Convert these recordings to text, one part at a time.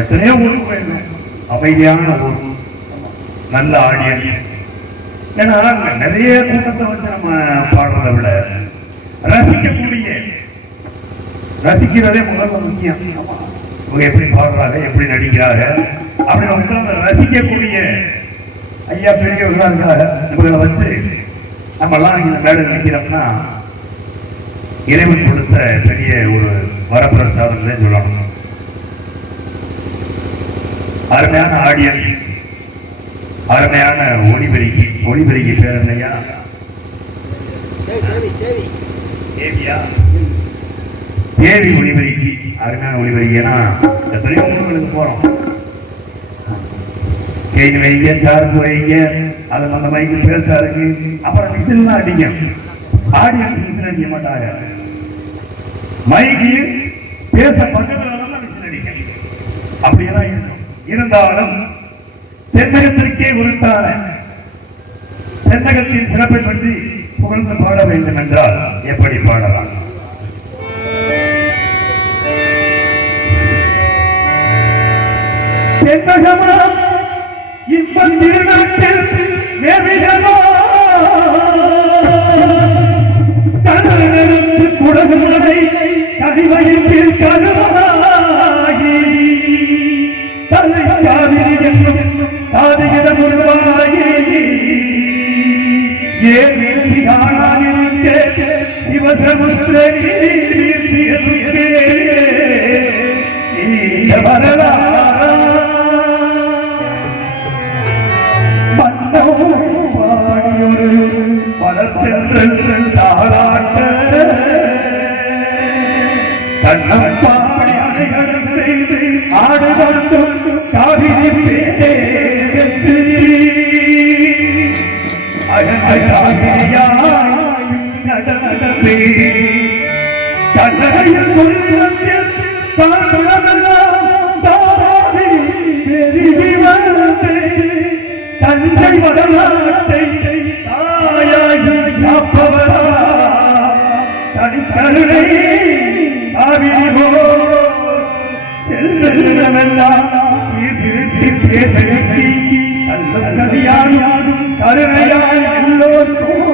எத்தனையோ ஊருக்கு போயிருந்தேன், அமைதியான ஊர், நல்ல ஆடியன்ஸ். ஏன்னா நிறைய கூட்டத்தை வச்சு நம்ம பாடுறதை விட ரசிக்கிறதே முதல்ல முக்கியம். இவங்க எப்படி பாடுறாங்க, எப்படி நடிக்கிறாங்க அப்படின்னு உட்கார்ந்து ரசிக்கக்கூடிய ஐயா பெரியவர்களா இருக்காங்க. இவங்களை வச்சு நம்மெல்லாம் இந்த மேடை நிற்கிறோம்னா இறைவன் கொடுத்த பெரிய ஒரு வரப்பிரசாதம் சொல்லணும். அருமையான ஆடியன்ஸ், அருமையான ஒளிபெருக்கி பேர் இல்லையா, தேவி ஒளிபெருக்கி, அருமையான ஒளிபெருக்கி. ஏன்னா எத்தனையோ ஊர்களுக்கு போறோம், கேள்வி வைங்க, சார்ஜ் வைங்க, அது அந்த மைக்கு பேசாருக்கு, அப்புறம் மிஷின் தான் அடிங்க. ஆடியன்ஸ் மிஷின் அடிக்க மாட்டாங்க, மைக்கு பேச பக்கத்துல மிஷின் அடிக்க. அப்படியெல்லாம் இருக்கும். இருந்தாலும் தென்னகத்திற்கே உருத்தான தென்னகத்தின் சிறப்பை பற்றி புகழ்ந்து பாட வேண்டும் என்றால் எப்படி பாடலாம்? தென்னகமா இன்பம் திருநாட்டில் வேவிகமா கடலிருந்து குடகு மலை கதிவயிற்றில் கருவாகி தலை காவிரி என்னும் சாதிகிற முருவாகி ஏசி காணாதிருக்கே சிவசமுத்திரே வரலா பாடியொரு பலத்தென்றல் தாராட்ட கண்ணம் பாடி அணைகளுக்கு ஆடுதொண்டும் காவிரி பேசி அகந்த காவிரியாய் நடந்தே கதையில் உள்ளத்தில் தாழமெல்லாம் தாராடி பெருகி வந்து தஞ்சை வரலாற்றை தாயாகி காப்பவரா தனிக்கருணை ஆவியோ செல்வெல்லாம் கருணையாய் எல்லோருக்கும்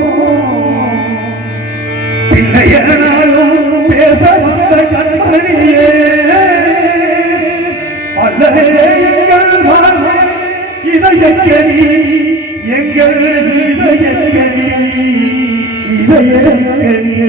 பிள்ளையனாலும் பேச வந்த கண்மணியே அல்லே எங்கள் இதயக்கணி எங்கள் இதயக்கணி இதயக்கணி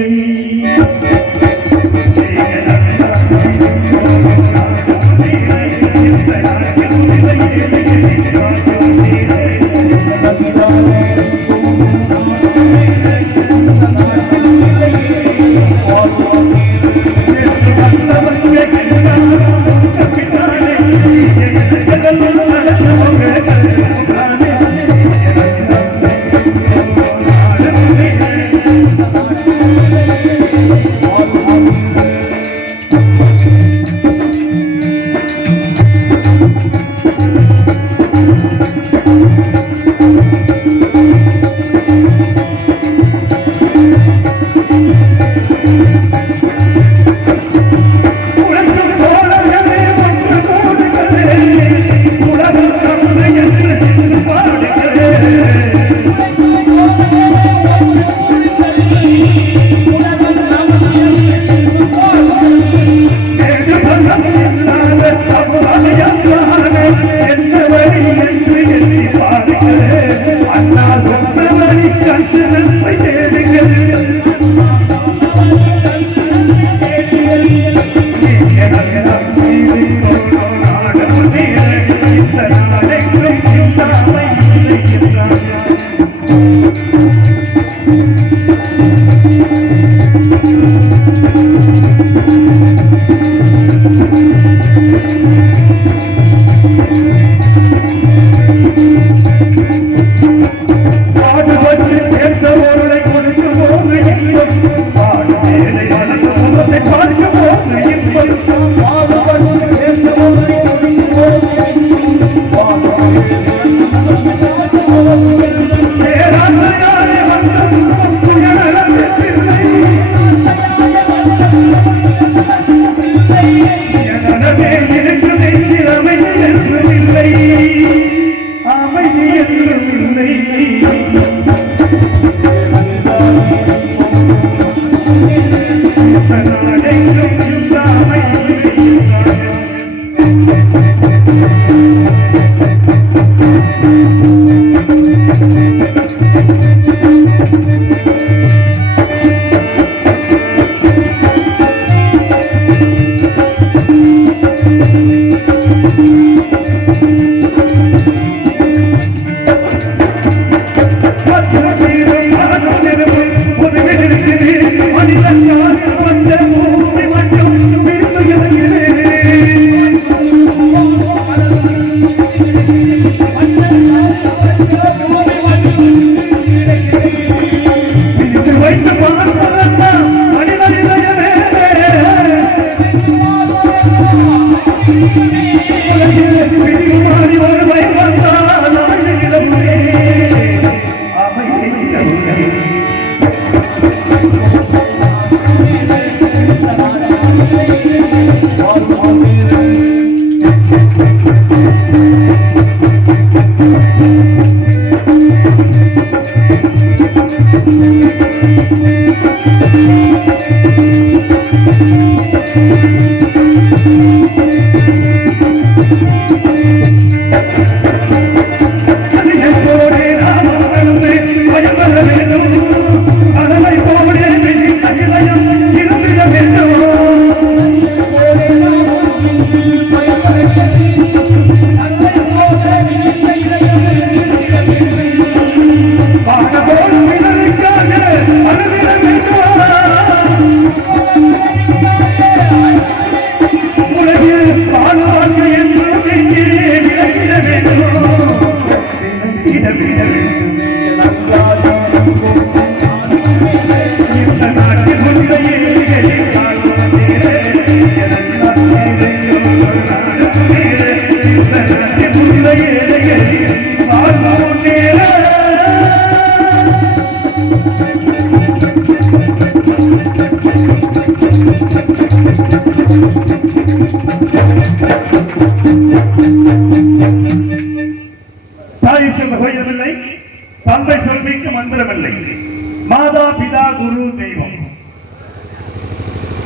பாட போல்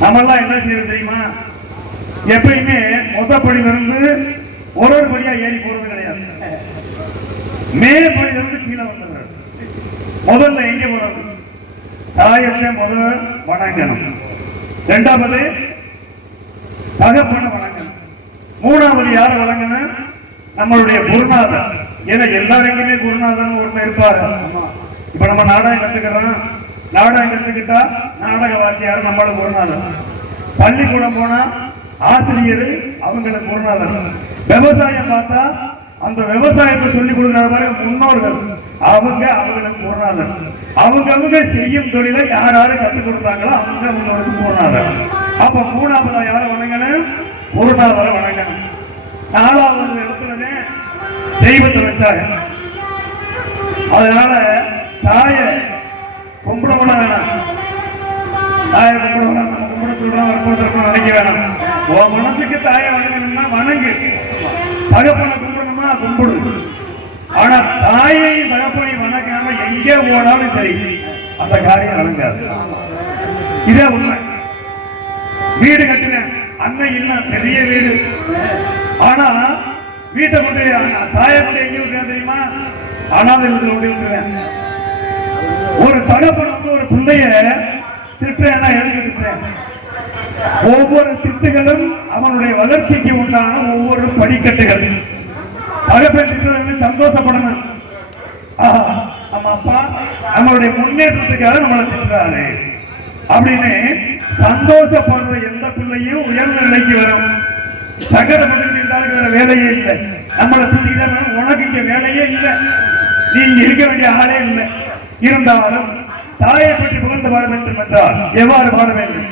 நம்மெல்லாம் என்ன செய்யறது தெரியுமா? எப்பயுமே மொத்தப்படியிலிருந்து ஒரு படியா ஏறி போறது கிடையாது. மேற்படியிலிருந்து கீழே வந்துடுறாரு. முதல்ல எங்க போறது? தாயத்தை முதல்ல வணங்கணும். இரண்டாவது தகப்பனை வணங்கணும். மூணாவது யாரை வணங்கணும்? நம்மளுடைய குருநாதர். ஏன்னா எல்லாருக்குமே குருநாதன் ஒருத்தர் இருப்பாரு. இப்ப நம்ம நாடகம் கத்துக்கிறோம். நாடகம் கத்துக்கிட்டா நாடக வாத்தியார் நம்மளோட குருநாதர். பள்ளிக்கூடம் போனா ஆசிரியர் அவங்களுக்கு குருநாதர். விவசாயம் பார்த்தா அந்த விவசாயத்தை சொல்லிக் கொடுக்கிற மாதிரி முன்னோர்கள் அவங்களுக்கு குருநாதர். அவங்க செய்யும் தொழிலை யாரு கற்றுக் கொடுத்தாங்களோ அவங்க அவங்களுக்கு குருநாதர். அப்ப மூணாவதா யாரை வணங்கணும்? குருநாதரை வணங்கணும். நாலாவது இடத்துல தெய்வத்தை வச்சாங்க. அதனால தாய கும்பிடவும் வேணாம். தாயை கும்பிட கும்பிட சொல்றோம் வற்புறுத்திருக்கோம் நினைக்க வேணாம். உன் மனசுக்கு தாயை வணங்கணும்னா வணங்கு. தகப்பனை கும்பிடணுமா கும்பிடு. ஆனா தாயை தகப்பனை வணங்காம எங்கே போனாலும் சரி அந்த காரியம் வணங்காது. இதே உண்மை. வீடு கட்டினேன், அண்ணன் இல்ல பெரிய வீடு. ஆனா வீட்டை கொண்டு தாயை கொண்டு எங்க விட்டுறேன் தெரியுமா? அனாதை வீட்டுல கொண்டு விட்டுருவேன். ஒரு தகப்பன் ஒரு பிள்ளைய திட்டேன்னா எழுதி திட்டேன். ஒவ்வொரு திட்டுகளும் அவனுடைய வளர்ச்சிக்கு உண்டான ஒவ்வொரு படிக்கட்டுகள். தகப்பன் திட்டுறது சந்தோஷப்படணும். நம்ம அப்பா நம்மளுடைய முன்னேற்றத்துக்காக நம்மளை திட்டுறாரு அப்படின்னு சந்தோஷப்படுற எந்த பிள்ளையும் உயர்ந்த நிலைக்கு வரும். சங்கடப்பட்டு இருந்தாலும் வேலையே இல்லை. நம்மளை திட்டிக்கிட்ட உனக்கு இங்க வேலையே இல்லை, நீங்க இருக்க வேண்டிய ஆளே இல்லை. இருந்தாலும் தாயை பற்றி புகழ்ந்து பாட வேண்டும் என்றால் எவ்வாறு பாட வேண்டும்?